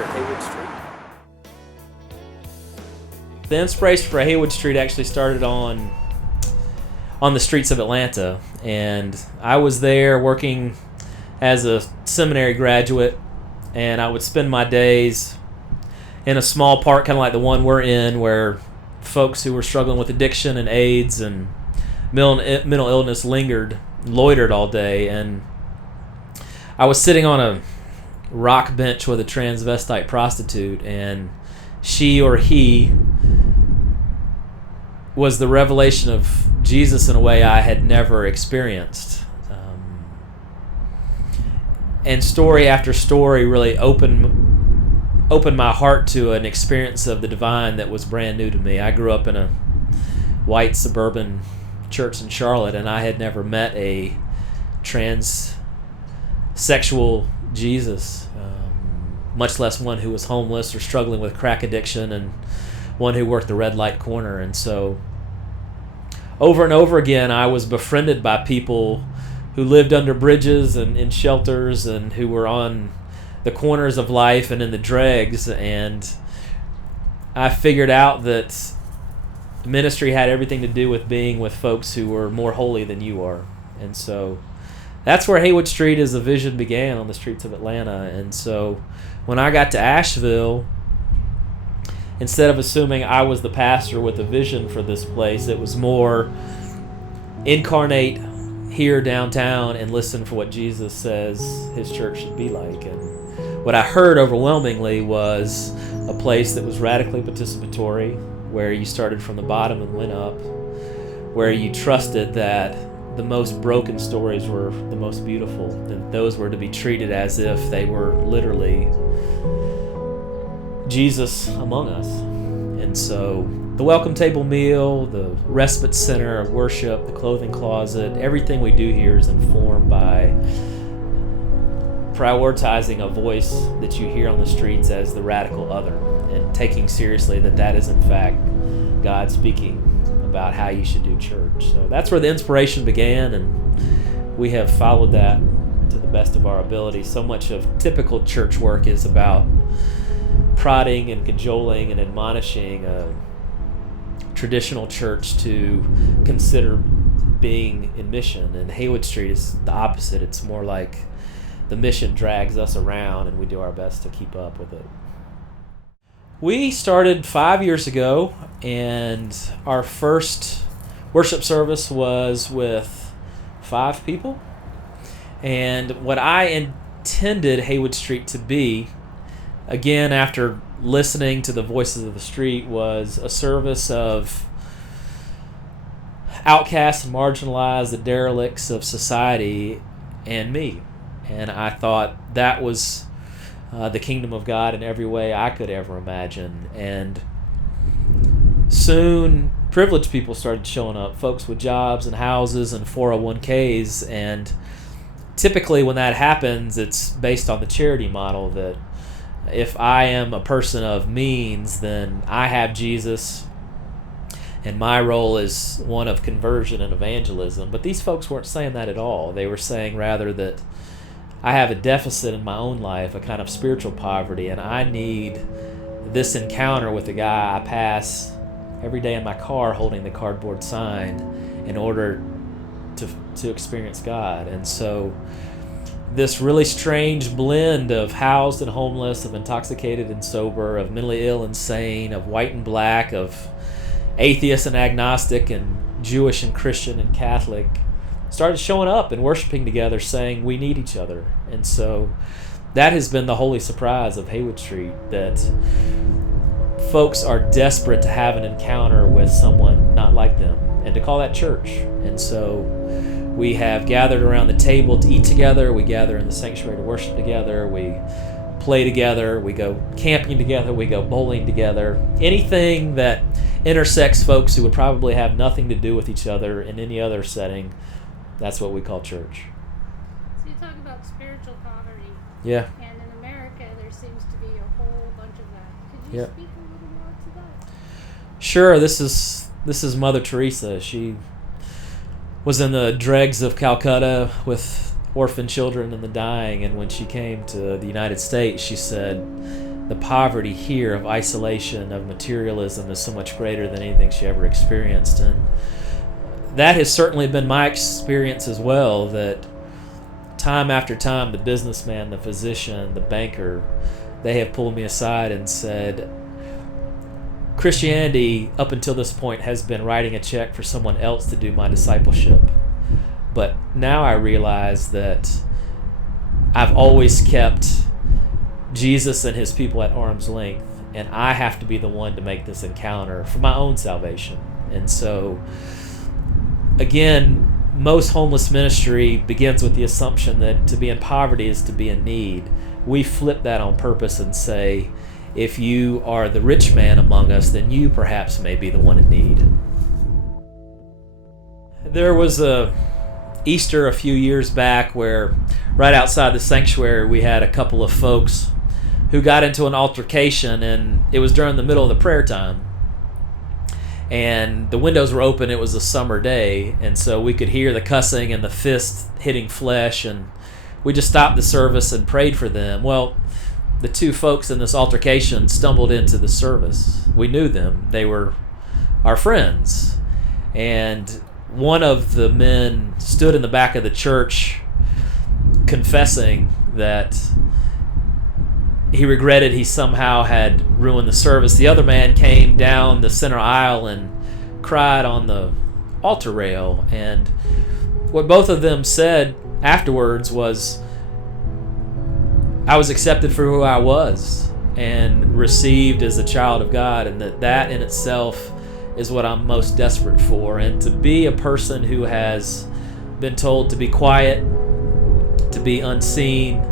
pastor at Haywood Street. The inspiration for Haywood Street actually started on the streets of Atlanta, and I was there working as a seminary graduate, and I would spend my days in a small park, kind of like the one we're in, where folks who were struggling with addiction and AIDS and mental illness loitered all day. And I was sitting on a rock bench with a transvestite prostitute, and she or he was the revelation of Jesus in a way I had never experienced. And story after story really opened my heart to an experience of the divine that was brand new to me. I grew up in a white suburban church in Charlotte, and I had never met a transsexual Jesus, much less one who was homeless or struggling with crack addiction, and one who worked the red light corner. And so over and over again, I was befriended by people who lived under bridges and in shelters, and who were on the corners of life and in the dregs. And I figured out that ministry had everything to do with being with folks who were more holy than you are. And so that's where Haywood Street as a vision began, on the streets of Atlanta. And so when I got to Asheville, instead of assuming I was the pastor with a vision for this place, it was more incarnate here downtown and listen for what Jesus says his church should be like. And what I heard overwhelmingly was a place that was radically participatory, where you started from the bottom and went up, where you trusted that the most broken stories were the most beautiful, and those were to be treated as if they were literally Jesus among us. And so the welcome table meal, the respite center of worship, the clothing closet, everything we do here is informed by prioritizing a voice that you hear on the streets as the radical other, and taking seriously that is in fact God speaking about how you should do church. So that's where the inspiration began, and we have followed that to the best of our ability. So much of typical church work is about prodding and cajoling and admonishing a traditional church to consider being in mission, and Haywood Street is the opposite. It's more like the mission drags us around, and we do our best to keep up with it. We started 5 years ago, and our first worship service was with 5 people. And what I intended Haywood Street to be, again, after listening to the voices of the street, was a service of outcasts and marginalized, the derelicts of society, and me. And I thought that was the kingdom of God in every way I could ever imagine. And soon, privileged people started showing up, folks with jobs and houses and 401ks. And typically when that happens, it's based on the charity model that if I am a person of means, then I have Jesus, and my role is one of conversion and evangelism. But these folks weren't saying that at all. They were saying rather that I have a deficit in my own life, a kind of spiritual poverty, and I need this encounter with the guy I pass every day in my car holding the cardboard sign in order to experience God. And so this really strange blend of housed and homeless, of intoxicated and sober, of mentally ill and sane, of white and black, of atheist and agnostic, and Jewish and Christian and Catholic, started showing up and worshiping together, saying we need each other. And so that has been the holy surprise of Haywood Street, that folks are desperate to have an encounter with someone not like them, and to call that church. And so we have gathered around the table to eat together. We gather in the sanctuary to worship together. We play together. We go camping together. We go bowling together. Anything that intersects folks who would probably have nothing to do with each other in any other setting, that's what we call church. So you talk about spiritual poverty. Yeah. And in America, there seems to be a whole bunch of that. Could you speak a little more to that? Sure. This is Mother Teresa. She was in the dregs of Calcutta with orphan children and the dying, and when she came to the United States, she said, the poverty here of isolation, of materialism, is so much greater than anything she ever experienced. And that has certainly been my experience as well, that time after time, the businessman, the physician, the banker, they have pulled me aside and said, Christianity, up until this point, has been writing a check for someone else to do my discipleship. But now I realize that I've always kept Jesus and his people at arm's length, and I have to be the one to make this encounter for my own salvation. And so, again, most homeless ministry begins with the assumption that to be in poverty is to be in need. We flip that on purpose and say, if you are the rich man among us, then you perhaps may be the one in need. There was a Easter a few years back where right outside the sanctuary we had a couple of folks who got into an altercation, and it was during the middle of the prayer time. And the windows were open, it was a summer day, and so we could hear the cussing and the fist hitting flesh, and we just stopped the service and prayed for them. Well, the two folks in this altercation stumbled into the service. We knew them. They were our friends. And one of the men stood in the back of the church confessing that he regretted he somehow had ruined the service. The other man came down the center aisle and cried on the altar rail. And what both of them said afterwards was, I was accepted for who I was and received as a child of God, and that in itself is what I'm most desperate for. And to be a person who has been told to be quiet, to be unseen,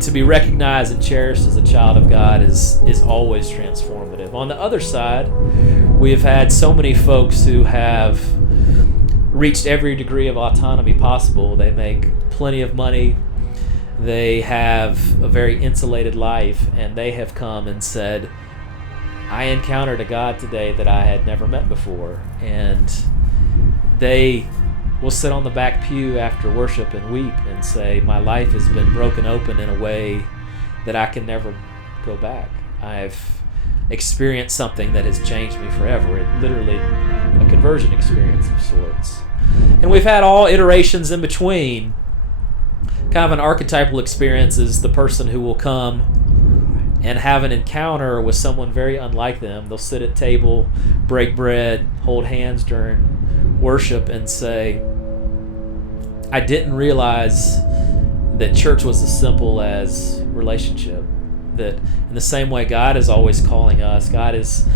to be recognized and cherished as a child of God is always transformative. On the other side, we have had so many folks who have reached every degree of autonomy possible. They make plenty of money. They have a very insulated life, and they have come and said, I encountered a God today that I had never met before. And they will sit on the back pew after worship and weep and say, my life has been broken open in a way that I can never go back. I've experienced something that has changed me forever. It literally a conversion experience of sorts. And we've had all iterations in between. Kind of an archetypal experience is the person who will come and have an encounter with someone very unlike them. They'll sit at table, break bread, hold hands during worship, and say, I didn't realize that church was as simple as relationship. That in the same way God is always calling us, God is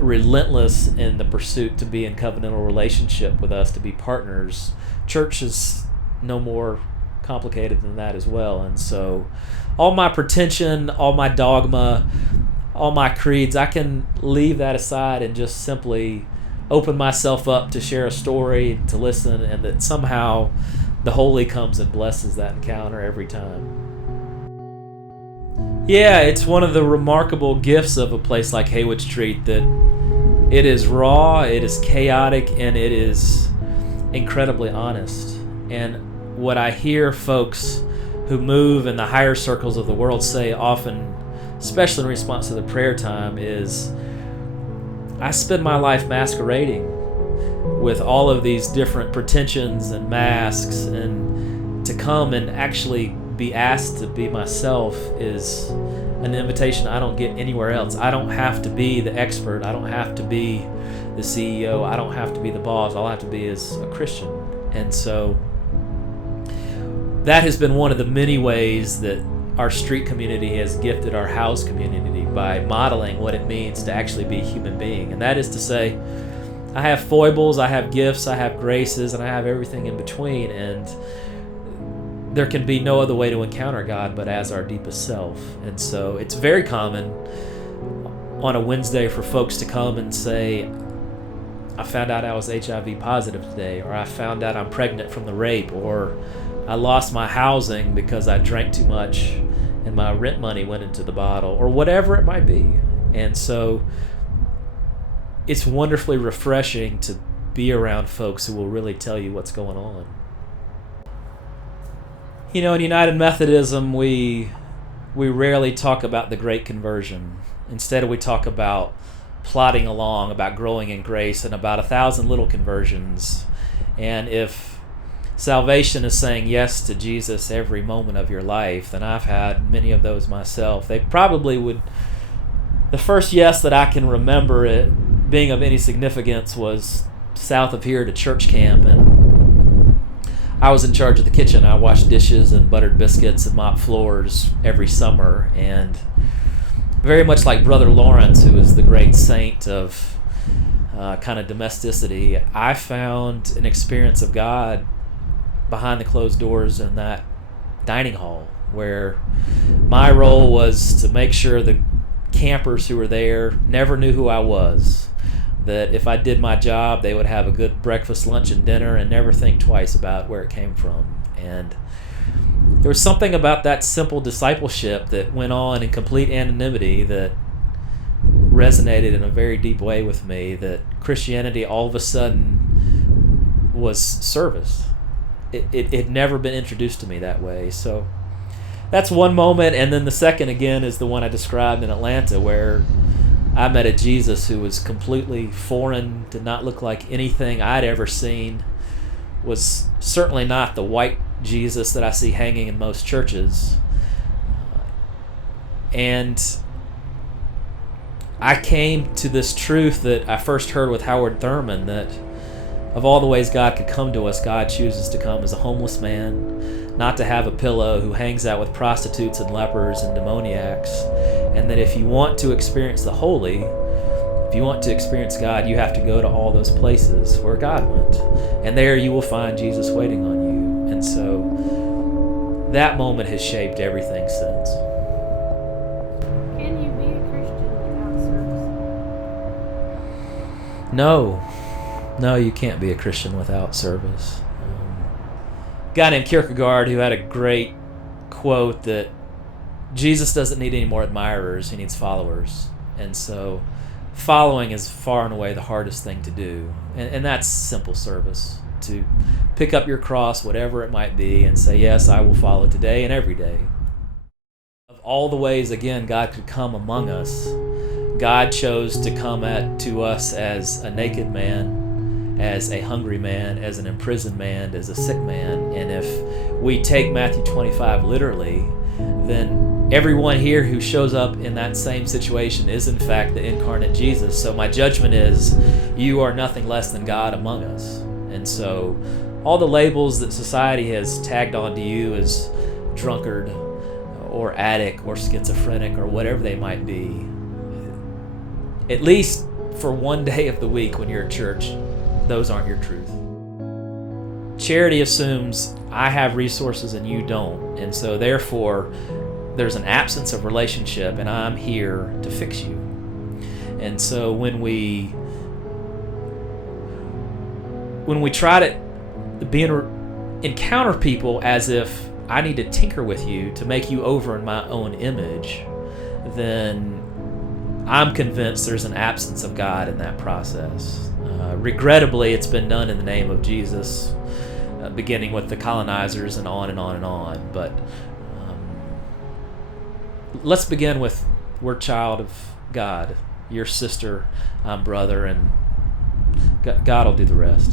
relentless in the pursuit to be in covenantal relationship with us, to be partners. Church is no more complicated than that as well. And so all my pretension, all my dogma, all my creeds, I can leave that aside and just simply open myself up to share a story, to listen, and that somehow the Holy comes and blesses that encounter every time. Yeah, it's one of the remarkable gifts of a place like Haywood Street that it is raw, it is chaotic, and it is incredibly honest. And what I hear folks who move in the higher circles of the world say often, especially in response to the prayer time, is, I spend my life masquerading with all of these different pretensions and masks, and to come and actually be asked to be myself is an invitation I don't get anywhere else. I don't have to be the expert. I don't have to be the CEO. I don't have to be the boss. All I have to be is a Christian. And so that has been one of the many ways that our street community has gifted our house community by modeling what it means to actually be a human being. And that is to say, I have foibles, I have gifts, I have graces, and I have everything in between. And there can be no other way to encounter God but as our deepest self. And so it's very common on a Wednesday for folks to come and say, I found out I was HIV positive today, or I found out I'm pregnant from the rape, or I lost my housing because I drank too much and my rent money went into the bottle, or whatever it might be. And so it's wonderfully refreshing to be around folks who will really tell you what's going on. You know, in United Methodism, we we rarely talk about the great conversion. Instead, we talk about plodding along, about growing in grace, and about 1,000 little conversions. And if salvation is saying yes to Jesus every moment of your life, then I've had many of those myself. They probably would... The first yes that I can remember it being of any significance was south of here to church camp, and I was in charge of the kitchen. I washed dishes and buttered biscuits and mopped floors every summer, and very much like Brother Lawrence, who is the great saint of kind of domesticity, I found an experience of God behind the closed doors in that dining hall, where my role was to make sure the campers who were there never knew who I was, that if I did my job, they would have a good breakfast, lunch, and dinner and never think twice about where it came from. And there was something about that simple discipleship that went on in complete anonymity that resonated in a very deep way with me, that Christianity all of a sudden was service. It had never been introduced to me that way. So that's one moment, and then the second, again, is the one I described in Atlanta, where I met a Jesus who was completely foreign, did not look like anything I'd ever seen, was certainly not the white Jesus that I see hanging in most churches. And I came to this truth that I first heard with Howard Thurman, that of all the ways God could come to us, God chooses to come as a homeless man, not to have a pillow, who hangs out with prostitutes and lepers and demoniacs, and that if you want to experience the holy, if you want to experience God, you have to go to all those places where God went, and there you will find Jesus waiting on you. And so that moment has shaped everything since. Can you be a Christian without service? No, you can't be a Christian without service. A guy named Kierkegaard, who had a great quote that Jesus doesn't need any more admirers, he needs followers. And so following is far and away the hardest thing to do. And that's simple service, to pick up your cross, whatever it might be, and say, yes, I will follow today and every day. Of all the ways, again, God could come among us, God chose to come to us as a naked man, as a hungry man, as an imprisoned man, as a sick man. And if we take Matthew 25 literally, then everyone here who shows up in that same situation is in fact the incarnate Jesus. So my judgment is, you are nothing less than God among us. And so all the labels that society has tagged onto you as drunkard or addict or schizophrenic or whatever they might be, at least for one day of the week when you're at church, those aren't your truth. Charity assumes I have resources and you don't, and so therefore there's an absence of relationship, and I'm here to fix you. And so when we try to encounter people as if I need to tinker with you to make you over in my own image, then I'm convinced there's an absence of God in that process. Regrettably, it's been done in the name of Jesus, beginning with the colonizers and on and on and on. But let's begin with, we're child of God. Your sister, I'm brother, and God will do the rest.